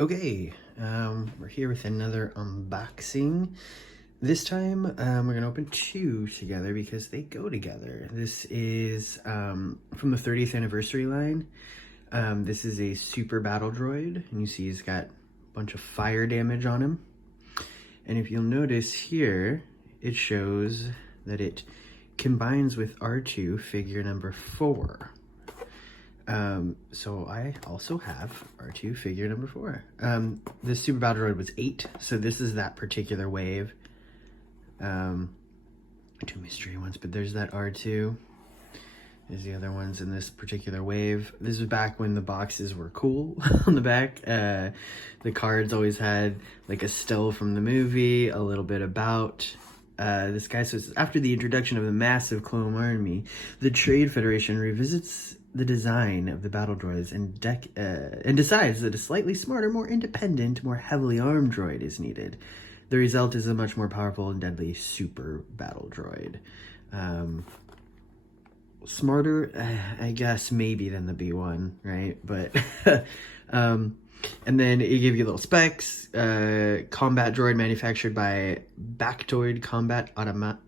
Okay, we're here with another unboxing. This time, we're gonna open two together because they go together. This is from the 30th anniversary line. This is a super battle droid, and you see he's got a bunch of fire damage on him. And if you'll notice here, it shows that it combines with R2 figure number 4. So I also have R2 figure number 4. The Super Battle Droid was 8, so this is that particular wave. 2 mystery ones, but there's that R2. There's the other ones in this particular wave. This was back when the boxes were cool on the back. The cards always had like a still from the movie, a little bit about this guy. Says, after the introduction of the massive clone army, the Trade Federation revisits the design of the battle droids and decides that a slightly smarter, more independent, more heavily armed droid is needed. The result is a much more powerful and deadly super battle droid. Smarter, I guess, maybe than the B1, right? But, and then it gave you little specs. Combat droid manufactured by Bactoid Combat Automata.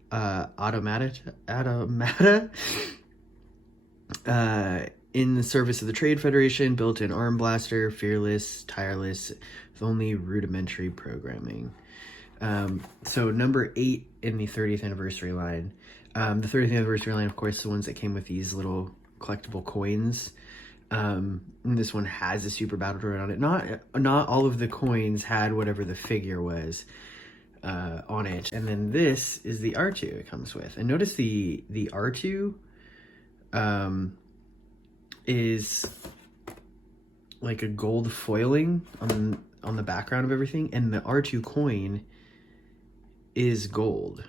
In the service of the Trade Federation, built-in arm blaster, fearless, tireless, with only rudimentary programming. So number 8 in the 30th anniversary line. The 30th anniversary line, of course, the ones that came with these little collectible coins. And this one has a super battle droid on it. Not all of the coins had whatever the figure was on it. And then this is the R2 it comes with. And notice the R2 is like a gold foiling on the background of everything, and the R2 coin is gold.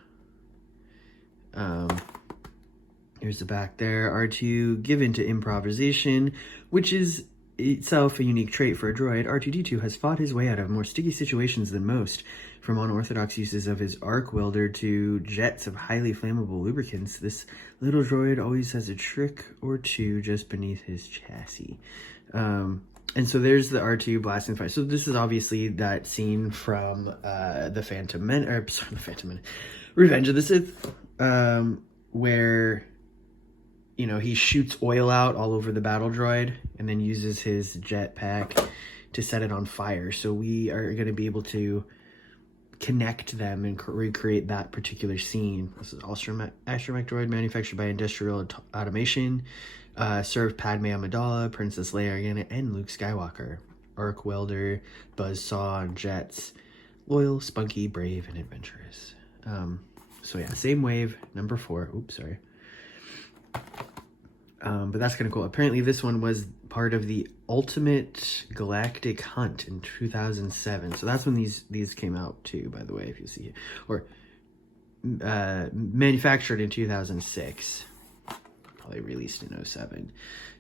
Here's the back there. R2 given to improvisation, which is itself a unique trait for a droid. R2-D2 has fought his way out of more sticky situations than most, from unorthodox uses of his arc welder to jets of highly flammable lubricants. This little droid always has a trick or two just beneath his chassis. And so there's the R2 blasting fire. So this is obviously that scene from the Phantom Menace, Revenge of the Sith, where, you know, he shoots oil out all over the battle droid and then uses his jetpack to set it on fire. So we are going to be able to connect them and recreate that particular scene. This is astromech droid manufactured by Industrial Automation. Served Padme Amidala, Princess Leia, and Luke Skywalker. Arc welder, buzzsaw, and jets. Loyal, spunky, brave, and adventurous. So yeah, same wave, number 4. Oops, sorry. But that's kind of cool. Apparently this one was part of the Ultimate Galactic Hunt in 2007. So that's when these came out too, by the way, if you see it. Or manufactured in 2006. Probably released in 07.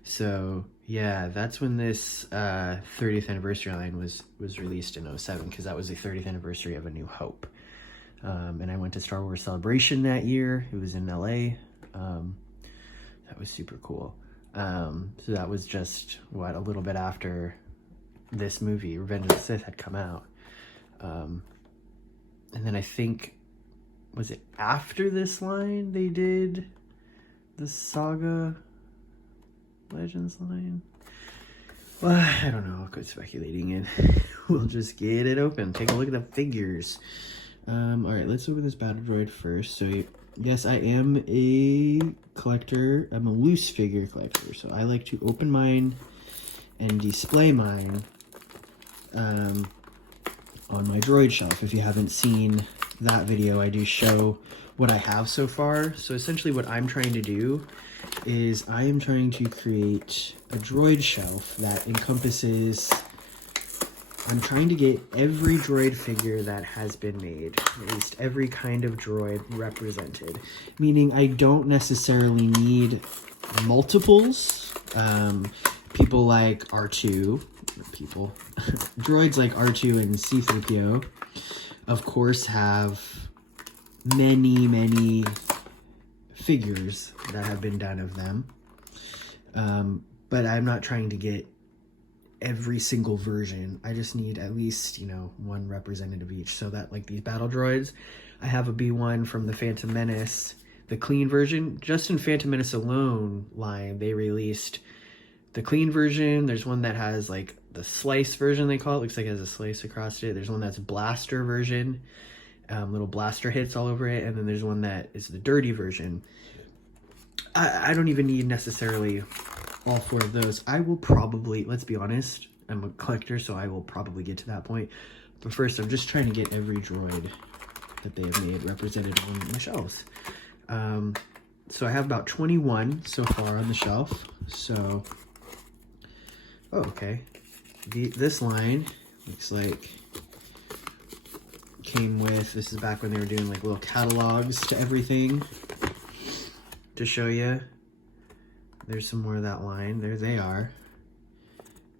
So yeah, that's when this 30th anniversary line was released in 07, because that was the 30th anniversary of A New Hope. And I went to Star Wars Celebration that year. It was in LA. That was super cool. So that was just, a little bit after this movie, Revenge of the Sith, had come out. And then I think, was it after this line they did the Saga Legends line? Well, I don't know. I'll quit speculating and we'll just get it open. Take a look at the figures. Alright, let's open this battle droid first. So, yes, I am a collector. I'm a loose figure collector. So I like to open mine and display mine on my droid shelf. If you haven't seen that video, I do show what I have so far. So essentially what I'm trying to do is I am trying to create a droid shelf that encompasses, I'm trying to get every droid figure that has been made, at least every kind of droid represented, meaning I don't necessarily need multiples. People like R2, droids like R2 and C-3PO, of course, have many figures that have been done of them. But I'm not trying to get every single version. I just need at least, you know, one representative each, so that like these battle droids, I have a B1 from the Phantom Menace, the clean version. Just in Phantom Menace alone line, they released the clean version. There's one that has like the slice version, they call it. Looks like it has a slice across it. There's one that's blaster version, little blaster hits all over it. And then there's one that is the dirty version. I don't even need necessarily all 4 of those. I will probably, let's be honest, I'm a collector, so I will probably get to that point. But first, I'm just trying to get every droid that they have made represented on my shelves. So I have about 21 so far on the shelf. So, oh, okay. This line looks like came with, this is back when they were doing like little catalogs to everything to show you. There's some more of that line. There they are.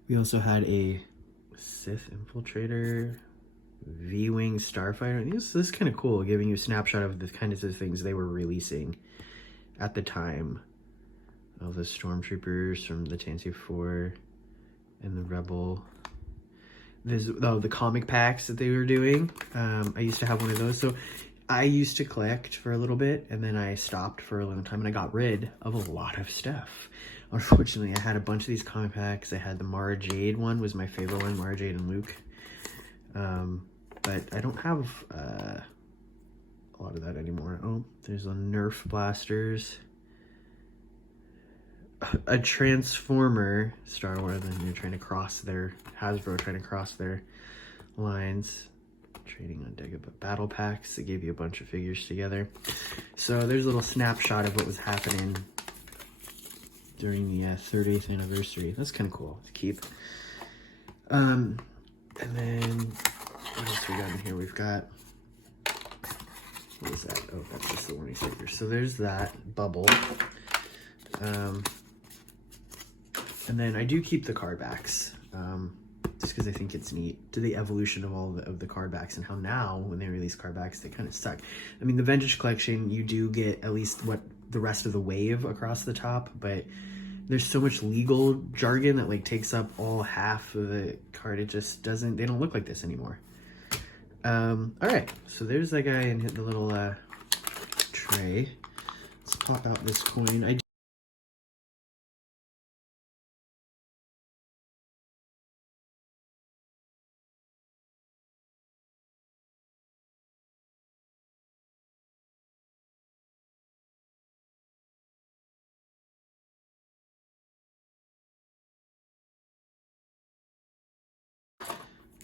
We also had a Sith Infiltrator, V-Wing Starfighter. This is kind of cool, giving you a snapshot of the kinds of things they were releasing at the time. All the Stormtroopers from the Tantive 4 and the Rebel. There's the comic packs that they were doing. I used to have one of those. So I used to collect for a little bit, and then I stopped for a long time, and I got rid of a lot of stuff. Unfortunately, I had a bunch of these comic packs. I had the Mara Jade one, was my favorite one, Mara Jade and Luke. But I don't have a lot of that anymore. Oh, there's a Nerf blasters. A Transformer Star Wars, and they're trying to cross their, Hasbro trying to cross their lines. Trading on Dagobah battle packs. They gave you a bunch of figures together. So there's a little snapshot of what was happening during the 30th anniversary. That's kind of cool to keep. And then what else we got in here? We've got, what is that? Oh, that's just the warning sticker. So there's that bubble. And then I do keep the card backs. Just because I think it's neat to the evolution of all of the card backs, and how now when they release card backs they kind of suck. I mean, the vintage collection, you do get at least what the rest of the wave across the top, but there's so much legal jargon that like takes up all half of the card. It just doesn't, they don't look like this anymore. All right, so there's that guy and hit the little tray. Let's pop out this coin.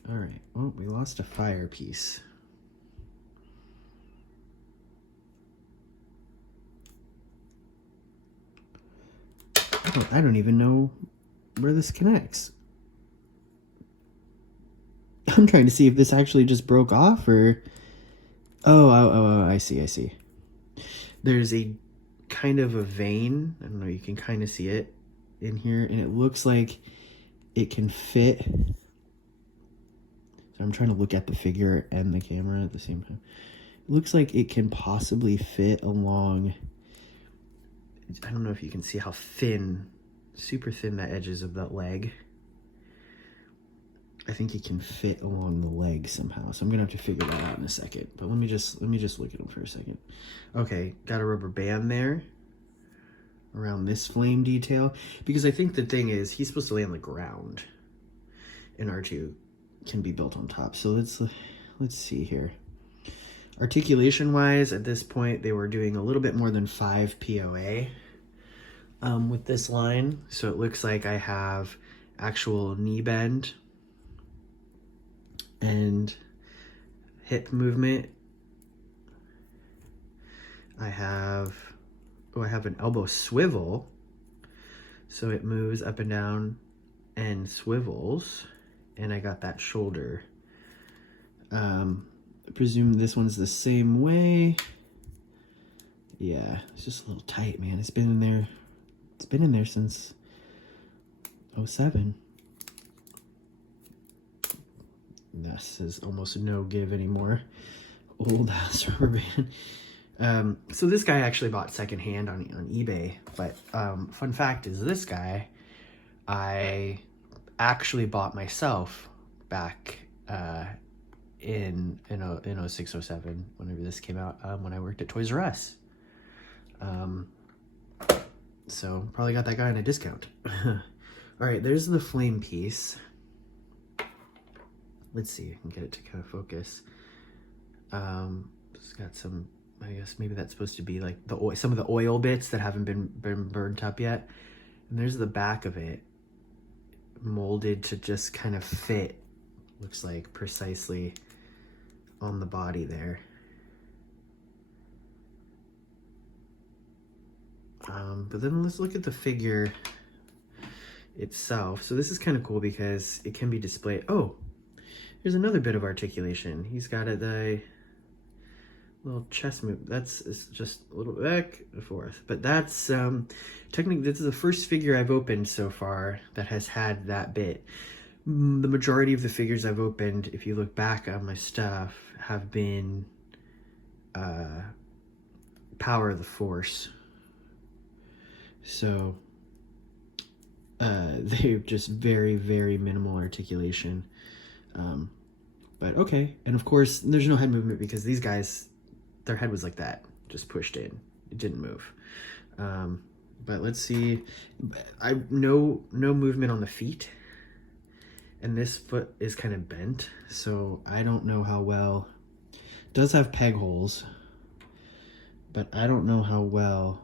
All right, well, we lost a fire piece. I don't even know where this connects. I'm trying to see if this actually just broke off, or... Oh, I see. There's a kind of a vein. I don't know, you can kind of see it in here, and it looks like it can fit... I'm trying to look at the figure and the camera at the same time. It looks like it can possibly fit along, I don't know if you can see how thin, super thin that edge is of that leg. I think it can fit along the leg somehow. So I'm gonna have to figure that out in a second. But let me just look at him for a second. Okay, got a rubber band there around this flame detail, because I think the thing is he's supposed to lay on the ground, and R2 can be built on top. So let's see here. Articulation wise, at this point they were doing a little bit more than 5 POA with this line. So it looks like I have actual knee bend and hip movement. I have an elbow swivel, so it moves up and down and swivels. And I got that shoulder. I presume this one's the same way. Yeah, it's just a little tight, man. It's been in there. It's been in there since 07. This is almost no give anymore. Old ass rubber band. So this guy I actually bought secondhand on eBay. But fun fact is, this guy, I actually bought myself back in 06, 07, whenever this came out, when I worked at Toys R Us. So probably got that guy on a discount. All right, there's the flame piece. Let's see, I can get it to kind of focus. It's got some, I guess maybe that's supposed to be like the oil, some of the oil bits that haven't been burnt up yet. And there's the back of it, molded to just kind of fit, looks like, precisely on the body there. But then let's look at the figure itself. So this is kind of cool because it can be displayed. Oh, there's another bit of articulation. He's got the little chest move. That's just a little back and forth. But that's, technically, this is the first figure I've opened so far that has had that bit. The majority of the figures I've opened, if you look back on my stuff, have been Power of the Force. So they're just very, very minimal articulation. But okay. And of course, there's no head movement because these guys, their head was like that, just pushed in. It didn't move. But let's see. No movement on the feet. And this foot is kind of bent. So I don't know how well. It does have peg holes. But I don't know how well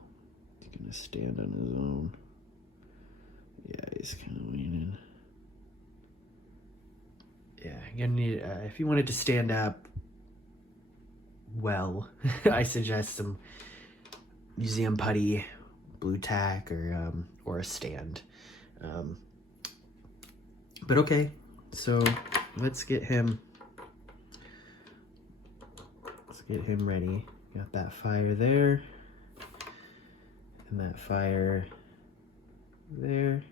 he's going to stand on his own. Yeah, he's kind of leaning. Yeah, you're gonna need, if you wanted to stand up well, I suggest some museum putty, blue tack, or a stand. But okay, so let's get him ready. Got that fire there, and that fire there.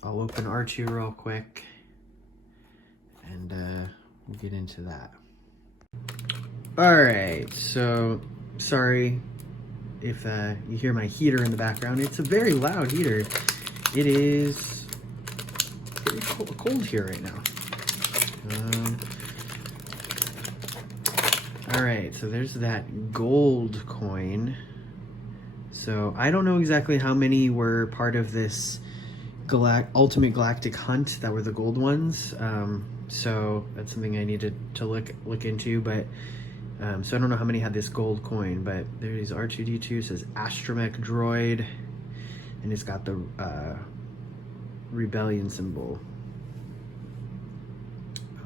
I'll open R2 real quick, and we'll get into that. Alright, so sorry if you hear my heater in the background. It's a very loud heater. It is pretty cold here right now. Alright, so there's that gold coin. So I don't know exactly how many were part of this Ultimate Galactic Hunt that were the gold ones. So that's something I needed to look into, but so I don't know how many had this gold coin, but there's R2-D2, says Astromech Droid, and it's got the rebellion symbol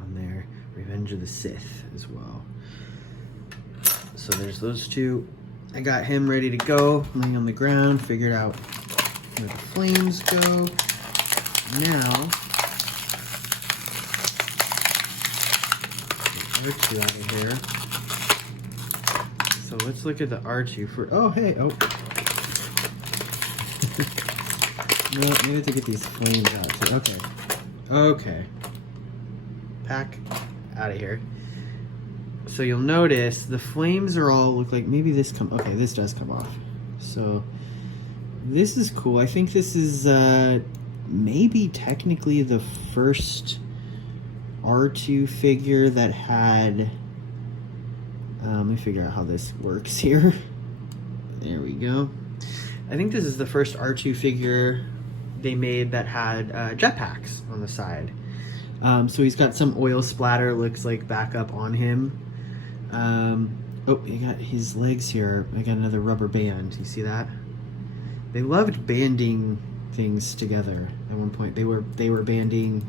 on there, Revenge of the Sith as well. So there's those two. I got him ready to go, laying on the ground, figured out where the flames go. Now, R2 out of here. So let's look at the R2 for, oh, hey, oh. No, maybe have to get these flames out too. Okay. Okay. Pack out of here. So you'll notice the flames are all look like, maybe this okay, this does come off. So this is cool. I think this is maybe technically the first R2 figure that had, let me figure out how this works here. There we go. I think this is the first R2 figure they made that had jetpacks on the side. So he's got some oil splatter, looks like, back up on him. Oh, you got his legs here. I got another rubber band. You see that? They loved banding things together at one point. They were banding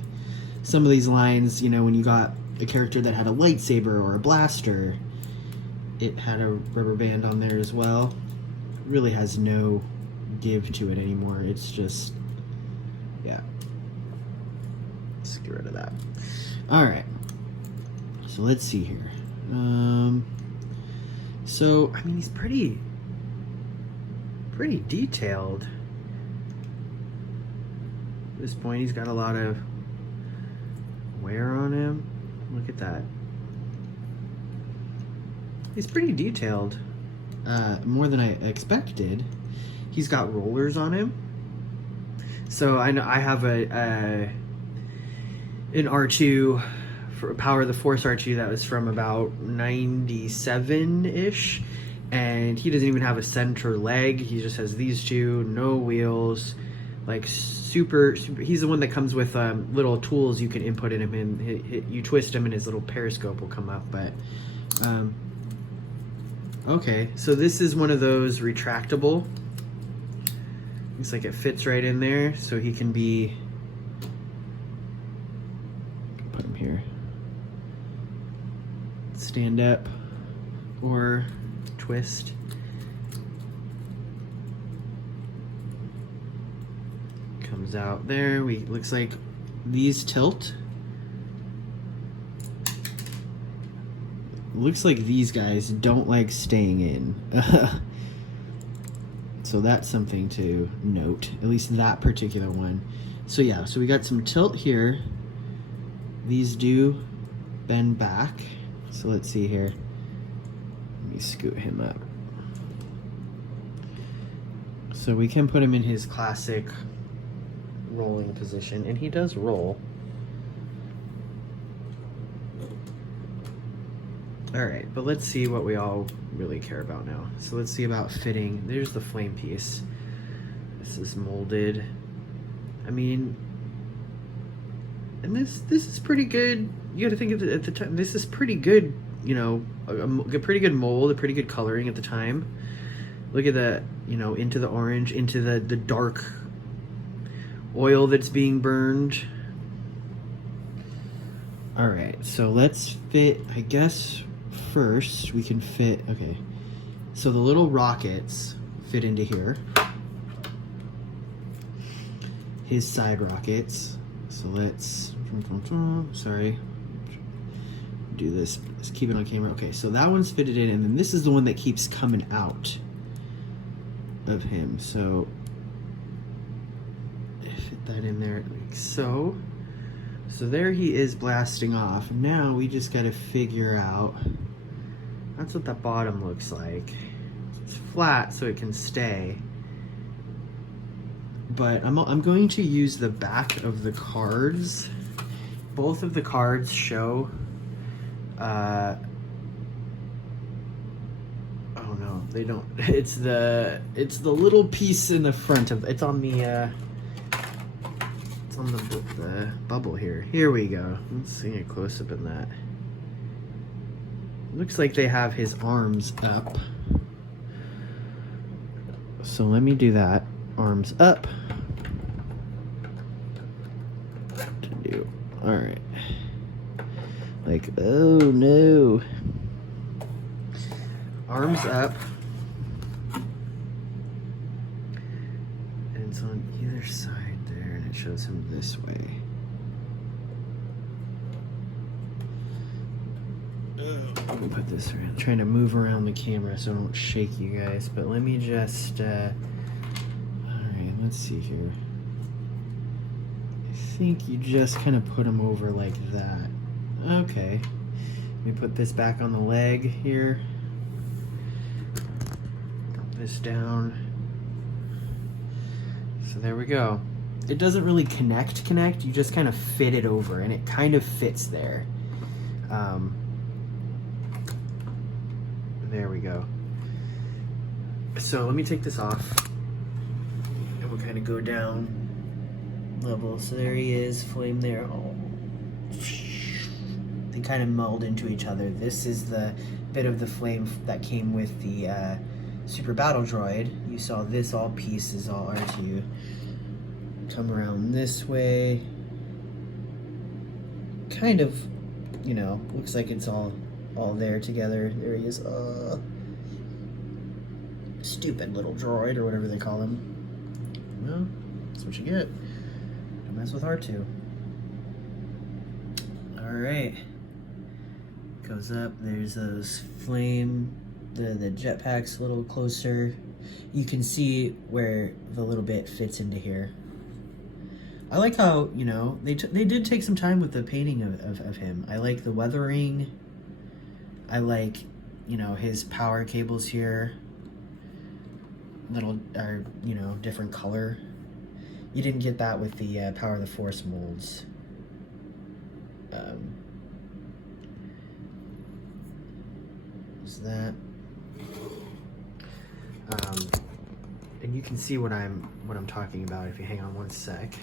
some of these lines, you know, when you got a character that had a lightsaber or a blaster, it had a rubber band on there as well. It really has no give to it anymore. It's just, yeah. Let's get rid of that. All right. So let's see here. So, I mean, he's pretty detailed. At this point, he's got a lot of wear on him. Look at that. He's pretty detailed. More than I expected. He's got rollers on him. So I know I have an R2 for Power of the Force R2 that was from about 97-ish, and he doesn't even have a center leg. He just has these two, no wheels, like super. He's the one that comes with little tools you can input in him, and you twist him and his little periscope will come up. But okay, so this is one of those retractable. Looks like it fits right in there, so he can be. Put him here. Stand up or twist. Comes out there. Looks like these tilt. Looks like these guys don't like staying in. So that's something to note, at least that particular one. So yeah, so we got some tilt here. These do bend back. So let's see here. Let me scoot him up. So we can put him in his classic rolling position, and he does roll. All right, but let's see what we all really care about now. So let's see about fitting. There's the flame piece. This is molded. I mean, and this is pretty good. You got to think at the time, this is pretty good, you know, a pretty good mold, a pretty good coloring at the time. Look at that, you know, into the orange, into the dark oil that's being burned. All right, so let's fit, I guess first we can fit, okay. So the little rockets fit into here. His side rockets. So let's, sorry, do this. Let's keep it on camera. Okay, so that one's fitted in, and then this is the one that keeps coming out of him. So fit that in there like so. So there he is blasting off. Now we just got to figure out. That's what that bottom looks like. It's flat so it can stay. But I'm going to use the back of the cards. Both of the cards show. Oh no, they don't. It's the little piece in the front of. It's on the. It's on the bubble here. Here we go. Let's see a close up in that. Looks like they have his arms up. So let me do that. Arms up. To do. All right. Like, oh no. Arms up. And it's on either side there, and it shows him this way. Let me put this around. I'm trying to move around the camera so I don't shake you guys, but let me just, alright, let's see here. I think you just kind of put them over like that. Okay. Let me put this back on the leg here. Drop this down. So there we go. It doesn't really connect, you just kind of fit it over, and it kind of fits there. There we go. So let me take this off, and we'll kind of go down level. So there he is, flame there. Oh. They kind of meld into each other. This is the bit of the flame that came with the Super Battle Droid. You saw this all pieces, all R2. Come around this way. Kind of, you know, looks like it's all there together. There he is. Stupid little droid, or whatever they call him. Well, that's what you get. Don't mess with R2. Alright. Goes up. There's those flame, the jetpacks a little closer. You can see where the little bit fits into here. I like how, you know, they did take some time with the painting of him. I like the weathering. I like, you know, his power cables here, little, are, you know, different color. You didn't get that with the Power of the Force molds. Is that? And you can see what I'm talking about if you hang on one sec.